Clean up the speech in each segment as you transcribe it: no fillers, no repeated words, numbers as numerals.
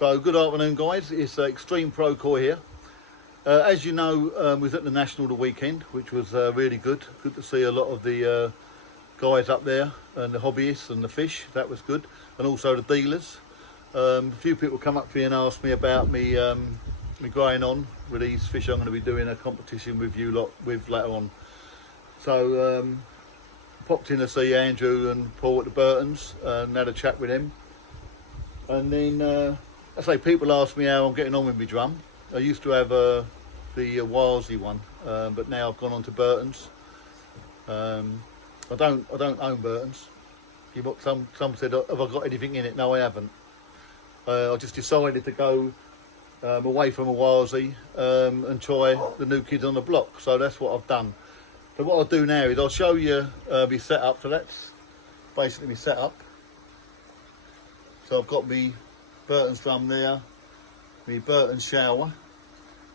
So good afternoon guys, it's eXtremeProKoi here. As you know, we was at the National the weekend, which was really good. Good to see a lot of the guys up there and the hobbyists and the fish. That was good, and also the dealers. A few people come up to me and asked me about me growing on with these fish. I'm going to be doing a competition with you lot with later on. So popped in to see Andrew and Paul at the Burtons and had a chat with them. And then I say people ask me how I'm getting on with my drum. I used to have the Warzy one, but now I've gone on to Burtons. I don't own Burtons. Some said, have I got anything in it? No, I haven't. I just decided to go away from a Warzy and try the new kids on the block. So that's what I've done. So what I'll do now is I'll show you my setup. So that's basically my setup. So I've got my Burton's drum there, my Burton's shower.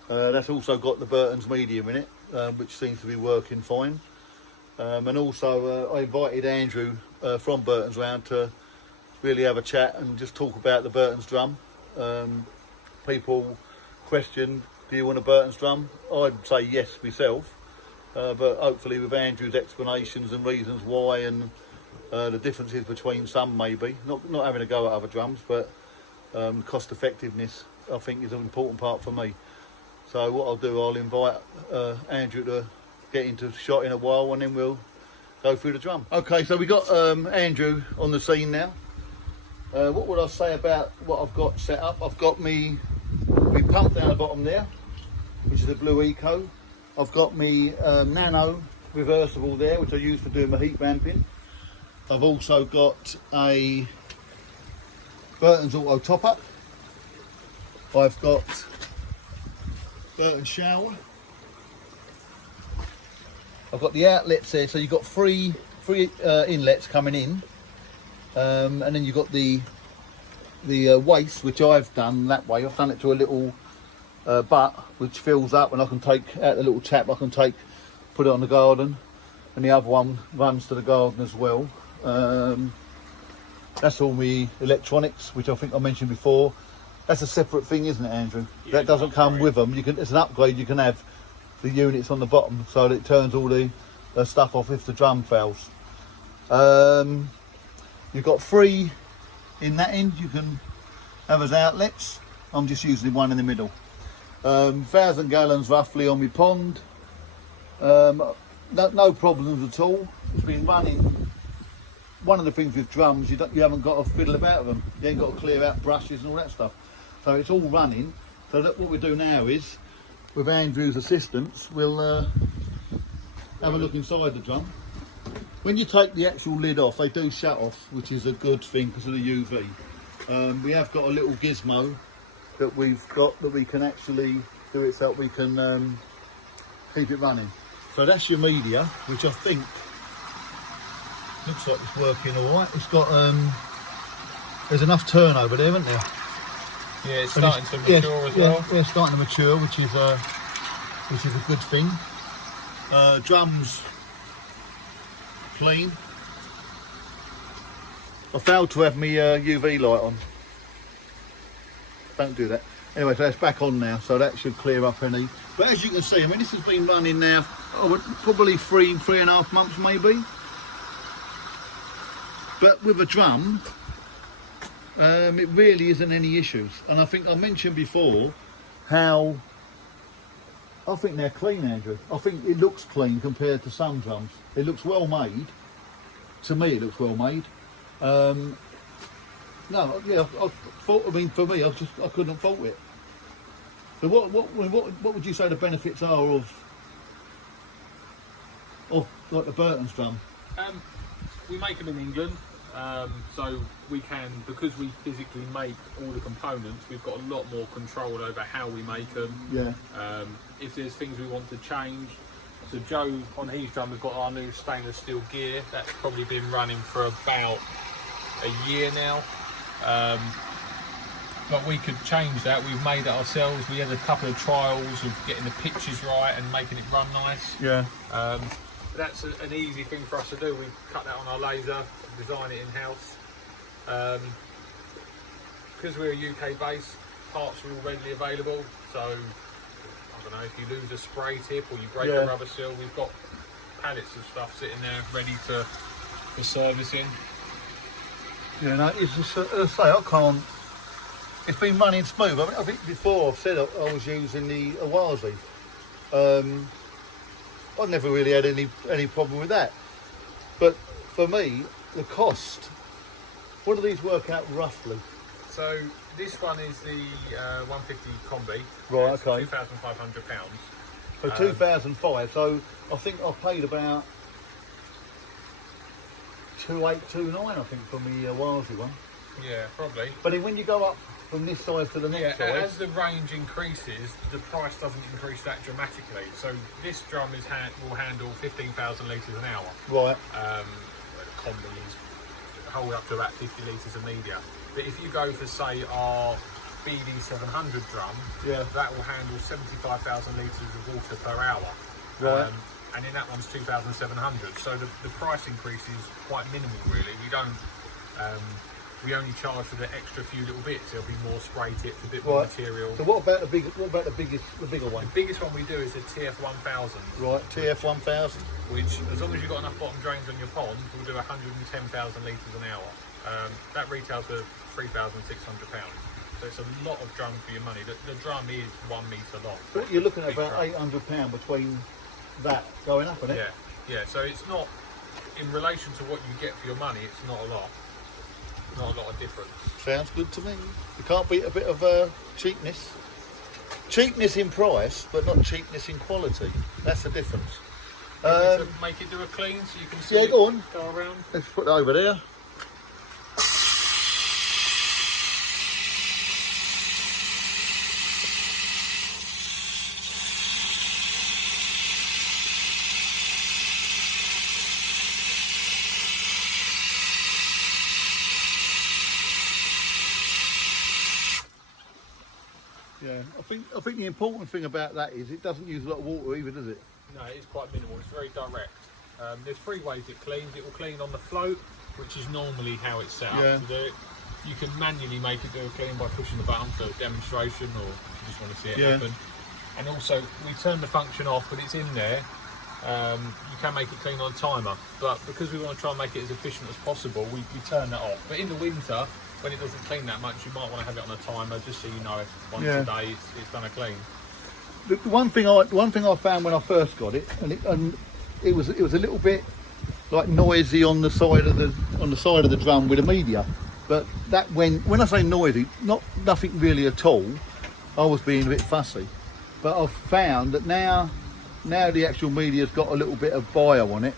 That's also got the Burton's medium in it, which seems to be working fine. And also I invited Andrew from Burton's round to really have a chat and just talk about the Burton's drum. People question, do you want a Burton's drum? I'd say yes myself, but hopefully with Andrew's explanations and reasons why and the differences between some, maybe not having a go at other drums, but cost effectiveness I think is an important part for me. So what I'll do, I'll invite Andrew to get into shot in a while, and then we'll go through the drum. Okay, so we got Andrew on the scene now. What would I say about what I've got set up? I've got me pump down the bottom there, which is a blue eco. I've got me nano reversible there, which I use for doing my heat ramping. I've also got a Burton's auto top up. I've got Burton's shower. I've got the outlets there, so you've got three inlets coming in, and then you've got the waste, which I've done that way. I've done it to a little butt which fills up, and I can take out the little tap. I can put it on the garden, and the other one runs to the garden as well. That's all my electronics, which I think I mentioned before. That's a separate thing, isn't it, Andrew? Yeah, that doesn't come with them. It's an upgrade. You can have the units on the bottom so that it turns all the stuff off if the drum fails. You've got three in that end you can have as outlets. I'm just using one in the middle. 1,000 gallons roughly on my pond. No problems at all. It's been running. One of the things with drums, you haven't got to fiddle about them. You ain't got to clear out brushes and all that stuff. So it's all running. So what we do now is, with Andrew's assistance, we'll have a look inside the drum. When you take the actual lid off, they do shut off, which is a good thing because of the UV. We have got a little gizmo that we've got that we can actually do it so that we can keep it running. So that's your media, which I think looks like it's working all right. It's got there's enough turnover there, isn't there? Yeah, it's starting to mature as well. Yeah, starting to mature, which is a good thing. Drums clean. I failed to have my UV light on. Don't do that. Anyway, so it's back on now, so that should clear up any. But as you can see, I mean, this has been running now probably three and a half months maybe. But with a drum, it really isn't any issues. And I think I mentioned before how I think they're clean, Andrew. I think it looks clean compared to some drums. It looks well made. To me, it looks well made. No, yeah, I mean, for me, I couldn't fault it. So what would you say the benefits are of like the Burton's drum? We make them in England, so we can, because we physically make all the components, we've got a lot more control over how we make them. Yeah. If there's things we want to change, so Joe on his drum has got our new stainless steel gear. That's probably been running for about a year now. But we could change that. We've made it ourselves. We had a couple of trials of getting the pitches right and making it run nice. Yeah. That's an easy thing for us to do. We cut that on our laser, design it in-house. because we're UK based, parts are all readily available. So I don't know, if you lose a spray tip or you break a rubber seal, we've got pallets of stuff sitting there ready for servicing. Yeah, no, it's just, as I say, I can't. It's been running smooth. I think before I've said I was using the AQUATIC. I've never really had any problem with that. But for me, the cost. What do these work out roughly? So this one is the 150 combi. Right, it's okay. £2,500. So 2005. So I think I paid about 2829. I think from the AQUATIC one. Yeah, probably. But then when you go up from this size to the next size, as the range increases, the price doesn't increase that dramatically. So this drum will handle 15,000 litres an hour. right? Combis hold up to about 50 litres of media. But if you go for, say, our BD 700 drum, that will handle 75,000 litres of water per hour. Right. And in that one's 2,700. So the price increase is quite minimal, really. We don't. We only charge for the extra few little bits. There'll be more spray tips, a bit more material. So what about the bigger one? The biggest one we do is a TF 1000. Right, TF 1000. Which, as long as you've got enough bottom drains on your pond, will do 110,000 litres an hour. That retails for £3,600. So it's a lot of drums for your money. The drum is 1 metre long. But you're looking at about £800 between that going up, isn't it? Yeah. So it's not, in relation to what you get for your money, it's not a lot. Not a lot of difference. Sounds good to me. You can't beat a bit of cheapness. Cheapness in price, but not cheapness in quality. That's the difference. To make it do a clean so you can see it go on. Go around. Let's put that over there. Yeah, I think the important thing about that is it doesn't use a lot of water either, does it? No, it is quite minimal. It's very direct. There's 3 ways it cleans. It will clean on the float, which is normally how it's set up to do it. You can manually make it do a clean by pushing the button for demonstration, or if you just want to see it happen. And also, we turn the function off, but it's in there. You can make it clean on a timer, but because we want to try and make it as efficient as possible, we turn that off. But in the winter, when it doesn't clean that much, you might want to have it on a timer, just so you know once a day it's done a clean. The one thing I found when I first got it, and it was a little bit like noisy on the side of the drum with the media, but that when I say noisy, nothing really at all. I was being a bit fussy, but I've found that now the actual media's got a little bit of bio on it.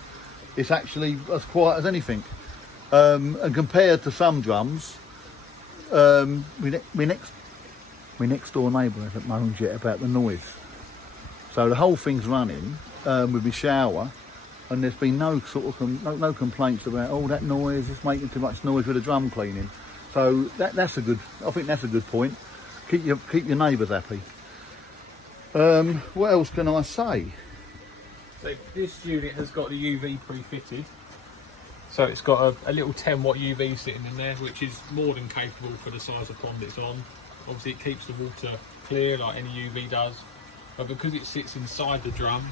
It's actually as quiet as anything, and compared to some drums, my next door neighbour hasn't moaned yet about the noise. So the whole thing's running with my shower, and there's been no sort of no complaints about that noise. It's making too much noise with the drum cleaning. So that's a good. I think that's a good point. Keep your neighbours happy. What else can I say? So this unit has got the UV pre-fitted. So it's got a little 10 watt UV sitting in there, which is more than capable for the size of pond it's on. Obviously it keeps the water clear like any UV does, but because it sits inside the drum,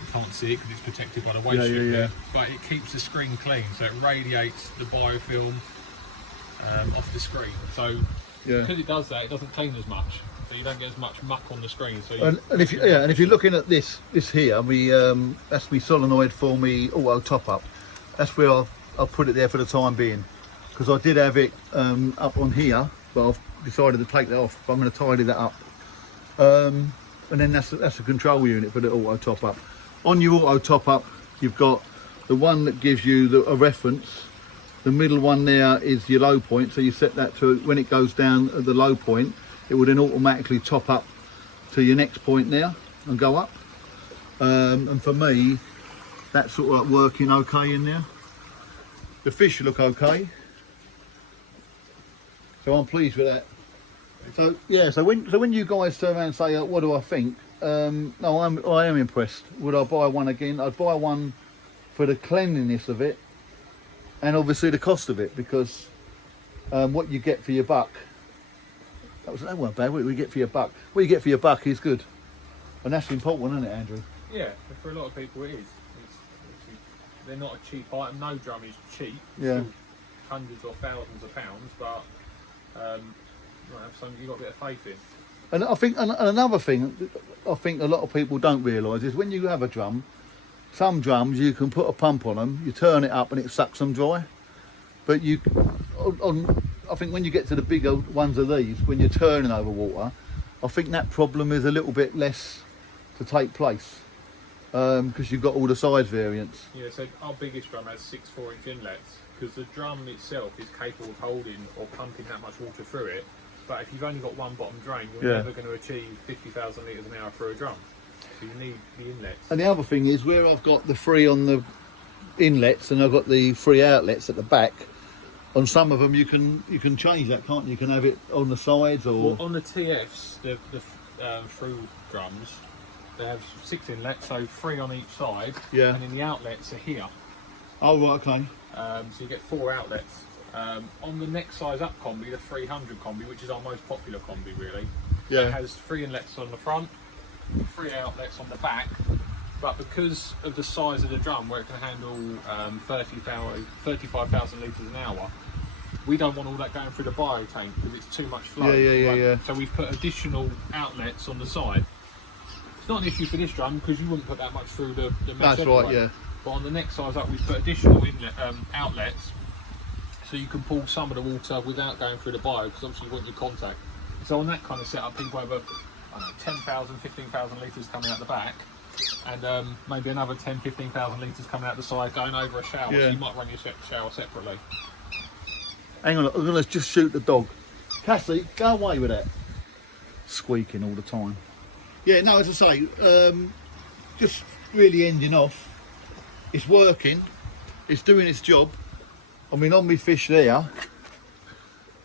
you can't see it because it's protected by the waste strip there, but it keeps the screen clean, so it radiates the biofilm off the screen. So because it does that, it doesn't clean as much, so you don't get as much muck on the screen. So and if you're looking at this here, that's my solenoid for me auto top up. That's where I'll put it there for the time being, because I did have it up on here, but I've decided to take that off. But I'm going to tidy that up, and then that's a control unit for the auto top up. On your auto top up, you've got the one that gives you a reference. The middle one there is your low point, so you set that to when it goes down at the low point, it will then automatically top up to your next point there and go up. And for me, that's sort of like working okay in there. The fish look okay, so I'm pleased with that. So yeah, so when you guys turn around and say, what do I think? No, I am impressed. Would I buy one again? I'd buy one for the cleanliness of it, and obviously the cost of it, because what you get for your buck That weren't bad. What do you get for your buck? What you get for your buck is good. And that's important, isn't it, Andrew? Yeah, for a lot of people it is. They're not a cheap item. No drum is cheap. It's Yeah. still hundreds or thousands of pounds, but you might have something you've got a bit of faith in. And I think another thing I think a lot of people don't realise is when you have a drum, some drums you can put a pump on them, you turn it up and it sucks them dry. But I think when you get to the bigger ones of these, when you're turning over water, I think that problem is a little bit less to take place because you've got all the size variants. Yeah, so our biggest drum has 6 4-inch inlets because the drum itself is capable of holding or pumping that much water through it. But if you've only got one bottom drain, you're never going to achieve 50,000 litres an hour through a drum. So you need the inlets. And the other thing is where I've got the 3 on the inlets and I've got the 3 outlets at the back. On some of them you can change that, can't you? You can have it on the sides or... Well, on the TFs, the through drums, they have 6 inlets, so 3 on each side. Yeah. And then the outlets are here. Oh, right, okay. So you get 4 outlets. On the next size up combi, the 300 combi, which is our most popular combi really, Yeah. it has 3 inlets on the front, 3 outlets on the back, but because of the size of the drum where it can handle 35,000 litres an hour, we don't want all that going through the bio tank because it's too much flow. Yeah. So we've put additional outlets on the side. It's not an issue for this drum because you wouldn't put that much through the mesh That's anyway. right, yeah. But on the next size up, we've put additional inlet, outlets, so you can pull some of the water without going through the bio, because obviously you want your contact. So on that kind of setup, people have 10,000, 15,000 litres coming out the back, and maybe another 10, 15,000 litres coming out the side, going over a shower. Yeah. So you might run your shower separately. Hang on, I'm going to just shoot the dog. Cassie, go away with that. Squeaking all the time. Yeah, no, as I say, just really ending off. It's working. It's doing its job. I mean, on my fish there,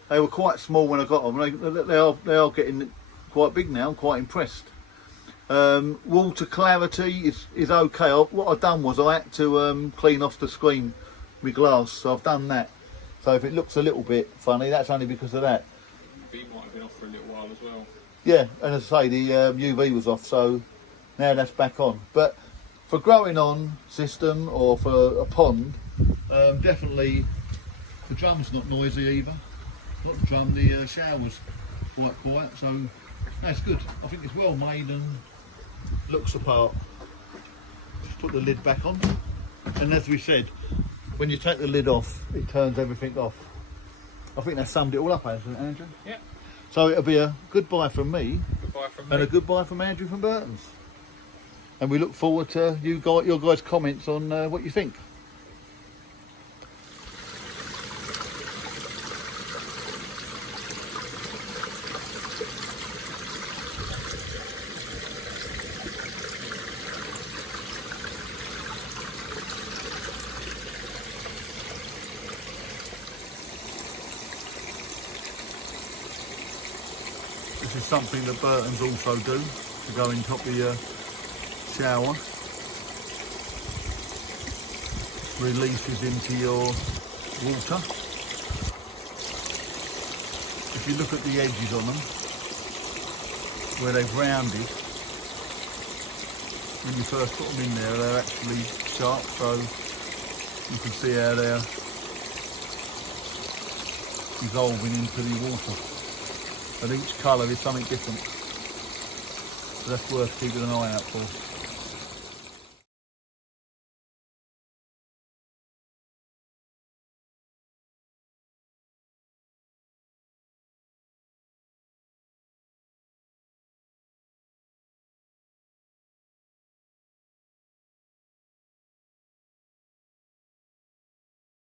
they were quite small when I got them. They are getting quite big now. I'm quite impressed. Water clarity is okay. What I've done was I had to clean off the screen with glass, so I've done that. So if it looks a little bit funny, that's only because of that. The might have been off for a little while as well. Yeah, and as I say, the UV was off, so now that's back on. But for growing on system or for a pond, definitely the drum's not noisy either. Not the drum, the shower's quite quiet, so that's good. I think it's well made and looks the part. Just put the lid back on, and as we said, when you take the lid off, it turns everything off. I think that summed it all up, hasn't it, Andrew? Yeah. So it'll be a goodbye from me. Goodbye from And me. a goodbye from Andrew from Burton's. And we look forward to your guys' comments on what you think. This is something that Burton's also do, to go in top of your shower. Releases into your water. If you look at the edges on them, where they've rounded, when you first put them in there, they're actually sharp, so you can see how they're dissolving into the water. And each colour is something different. So that's worth keeping an eye out for.